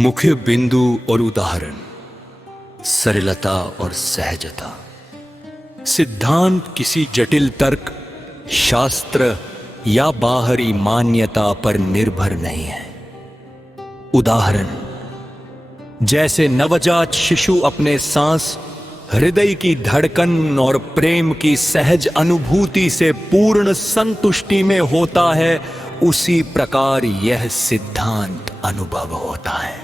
मुख्य बिंदु और उदाहरण, सरलता और सहजता। सिद्धांत किसी जटिल तर्क, शास्त्र या बाहरी मान्यता पर निर्भर नहीं है। उदाहरण, जैसे नवजात शिशु अपने सांस, हृदय की धड़कन और प्रेम की सहज अनुभूति से पूर्ण संतुष्टि में होता है, उसी प्रकार यह सिद्धांत अनुभव होता है।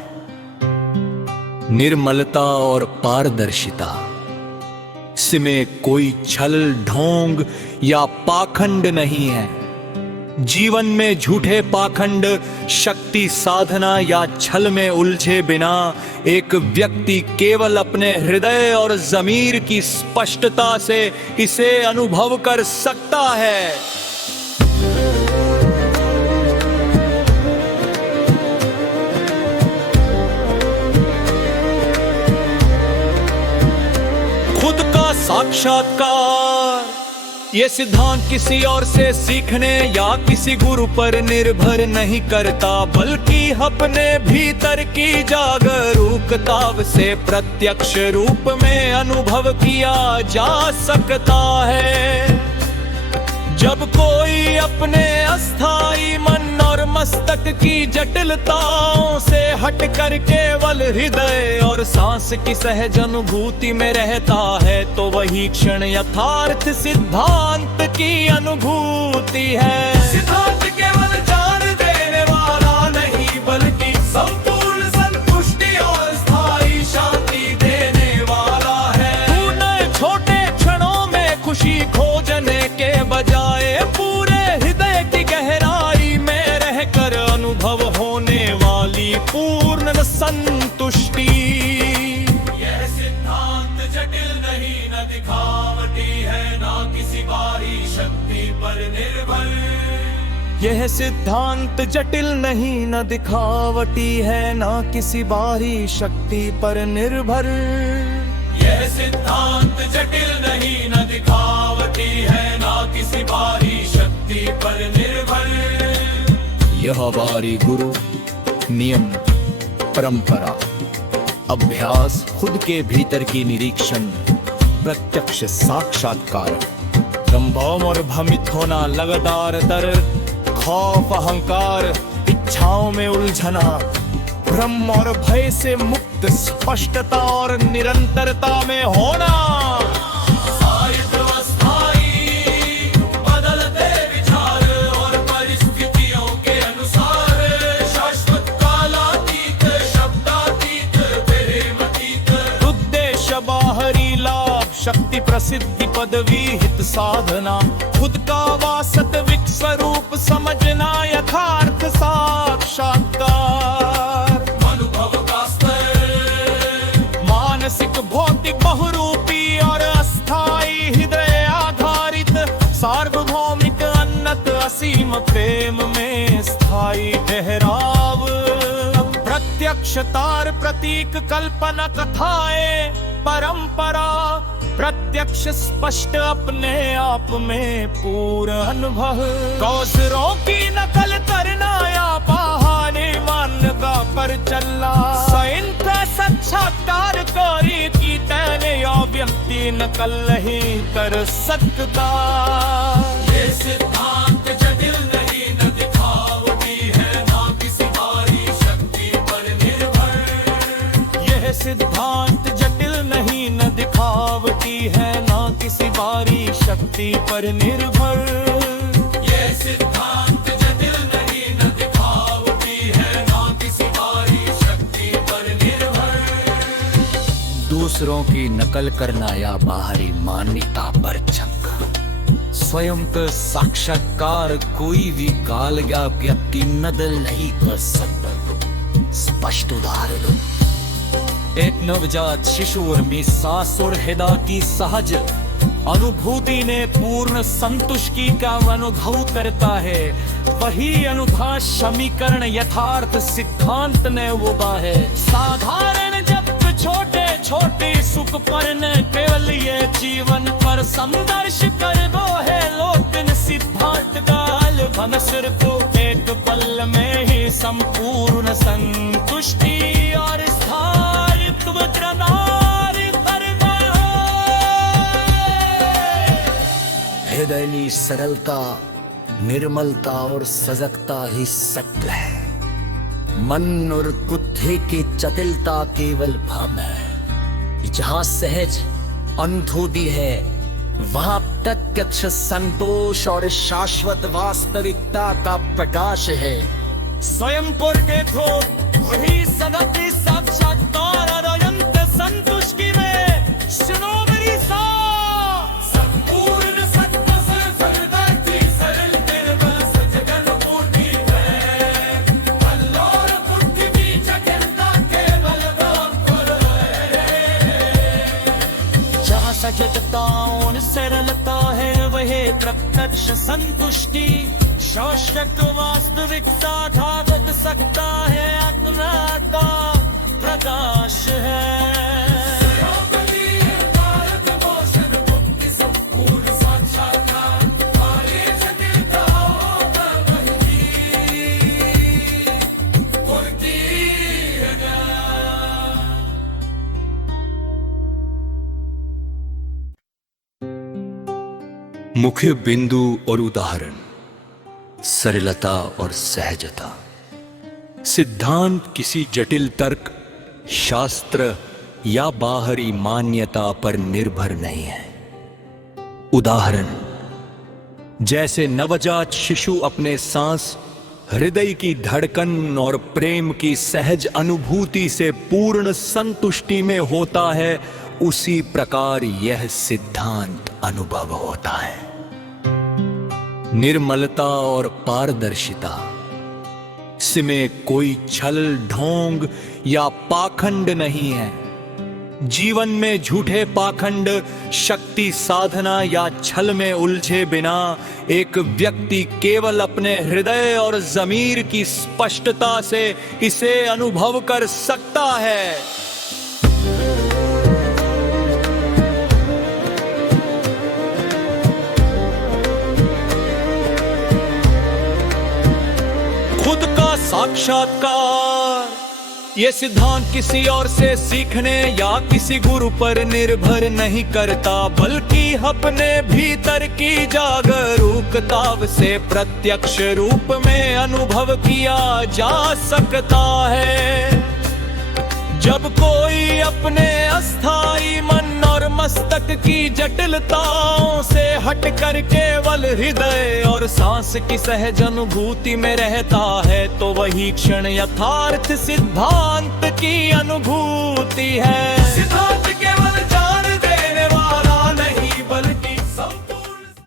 निर्मलता और पारदर्शिता, इसमें कोई छल, ढोंग या पाखंड नहीं है। जीवन में झूठे पाखंड, शक्ति साधना या छल में उलझे बिना एक व्यक्ति केवल अपने हृदय और ज़मीर की स्पष्टता से इसे अनुभव कर सकता है। खुद का साक्षात्कार। ये सिद्धांत किसी और से सीखने या किसी गुरु पर निर्भर नहीं करता, बल्कि अपने भीतर की जागरूकता से प्रत्यक्ष रूप में अनुभव किया जा सकता है। जब कोई अपने अस्थाई मन और मस्तक की जटिलताओं से हटकर केवल हृदय और सांस की सहज अनुभूति में रहता है, तो वही क्षण यथार्थ सिद्धांत की अनुभूति है। सिद्धांत केवल जान देने वाला नहीं, बल्कि संपूर्ण संतुष्टि और स्थायी शांति देने वाला है। तूने छोटे क्षणों में खुशी खोजने के बजाय पूरे हृदय की गहराई में रहकर अनुभव होने वाली पूर्ण संतुष्टि। यह सिद्धांत जटिल नहीं, न दिखावटी है, न किसी बाहरी शक्ति पर निर्भर। यह सिद्धांत जटिल नहीं, न दिखावटी है, न किसी बाहरी शक्ति पर निर्भर। यह सिद्धांत जटिल नहीं, न दिखावटी है, न किसी बाहरी शक्ति पर निर्भर। यह हमारी गुरु, नियम, परंपरा, अभ्यास, खुद के भीतर की निरीक्षण, प्रत्यक्ष साक्षात्कार, संभव और भ्रमित होना, लगातार दर्द, खौफ, अहंकार, इच्छाओं में उलझना, भ्रम और भय से मुक्त स्पष्टता और निरंतरता में होना। बदलते विचार और परिस्थितियों के अनुसार, शाश्वत कालातीत, शब्दातीत, प्रेमातीत। उद्देश्य बाहरी लाभ, शक्ति, प्रसिद्धि, पदवी, हित साधना, खुद का वास्तविक स्वरूप समझना, यथार्थ साक्षात्कार। मानसिक, भौतिक, बहुरूपी और अस्थाई, हृदय आधारित, सार्वभौमिक, उन्नत, असीम प्रेम में स्थायी ठहराव। प्रत्यक्षतार, प्रतीक, कल्पना, कथाएं, परंपरा, प्रत्यक्ष, स्पष्ट, अपने आप में पूर्ण अनुभव। कौशरों की नकल करना या बहाने मानना पर चलना, स्वयं का साक्षात्कार कोई की तैने या व्यक्ति नकल नहीं कर सकता। ये सिद्धांत जटिल नहीं, न दिखावटी है, न किसी बाहरी शक्ति पर निर्भर। यह सिद्धांत जटिल नहीं, न दिखावटी है, न किसी बाहरी शक्ति पर निर्भर। यह सिद्धांत जटिल नहीं, न दिखावटी है, न किसी बाहरी शक्ति पर निर्भर। दूसरों की नकल करना या बाहरी मान्यता पर चलना, स्वयं का साक्षात्कार कोई भी काल या व्यक्ति नकल नहीं कर सकता। स्पष्ट उदाहरण, एक नवजात शिशु में सांस और हृदय की सहज अनुभूति ने पूर्ण संतुष्टि का अनुभव करता है। वही अनुभव समीकरण यथार्थ सिद्धांत ने वो है। साधारण जब छोटे छोटे सुख पर न केवल ये जीवन पर संघर्ष कर दो है लोकन सिद्धांत गाल भनसर को एक पल में ही संपूर्ण संतुष्टि हृदयली सरलता, निर्मलता और सजगता ही सत्य है। मन और बुद्धि की जटिलता केवल भ्रम है। जहां सहज अनुभूति है वहां प्रत्यक्ष संतोष और शाश्वत वास्तविकता का प्रकाश है। स्वयं पुर के थो वही सदति साक्षात्कार अनंत संतुष्टि में सुनो मेरी सा संपूर्ण सत्य से सरदर्दी सरल निर्मल सजगन पूर्ति है। अल्लाह बुद्धि की जटिलता केवल नाम पर है। जहाँ सजगता और सरलता है वही प्रत्यक्ष संतुष्टि, शाश्वत वास्तविकता धागत सकता है आत्मा का प्रकाश है। मुख्य बिंदु और उदाहरण, सरलता और सहजता। सिद्धांत किसी जटिल तर्क, शास्त्र या बाहरी मान्यता पर निर्भर नहीं है। उदाहरण, जैसे नवजात शिशु अपने सांस, हृदय की धड़कन और प्रेम की सहज अनुभूति से पूर्ण संतुष्टि में होता है, उसी प्रकार यह सिद्धांत अनुभव होता है। निर्मलता और पारदर्शिता, इसमें कोई छल, ढोंग या पाखंड नहीं है। जीवन में झूठे पाखंड, शक्ति साधना या छल में उलझे बिना एक व्यक्ति केवल अपने हृदय और ज़मीर की स्पष्टता से इसे अनुभव कर सकता है। खुद का साक्षात्कार, ये सिद्धांत किसी और से सीखने या किसी गुरु पर निर्भर नहीं करता, बल्कि अपने भीतर की जागरूकता से प्रत्यक्ष रूप में अनुभव किया जा सकता है। जब कोई अपने अस्थाई मन और मस्तक की जटिलताओं से हटकर केवल हृदय और सांस की सहज अनुभूति में रहता है, तो वही क्षण यथार्थ सिद्धांत की अनुभूति है।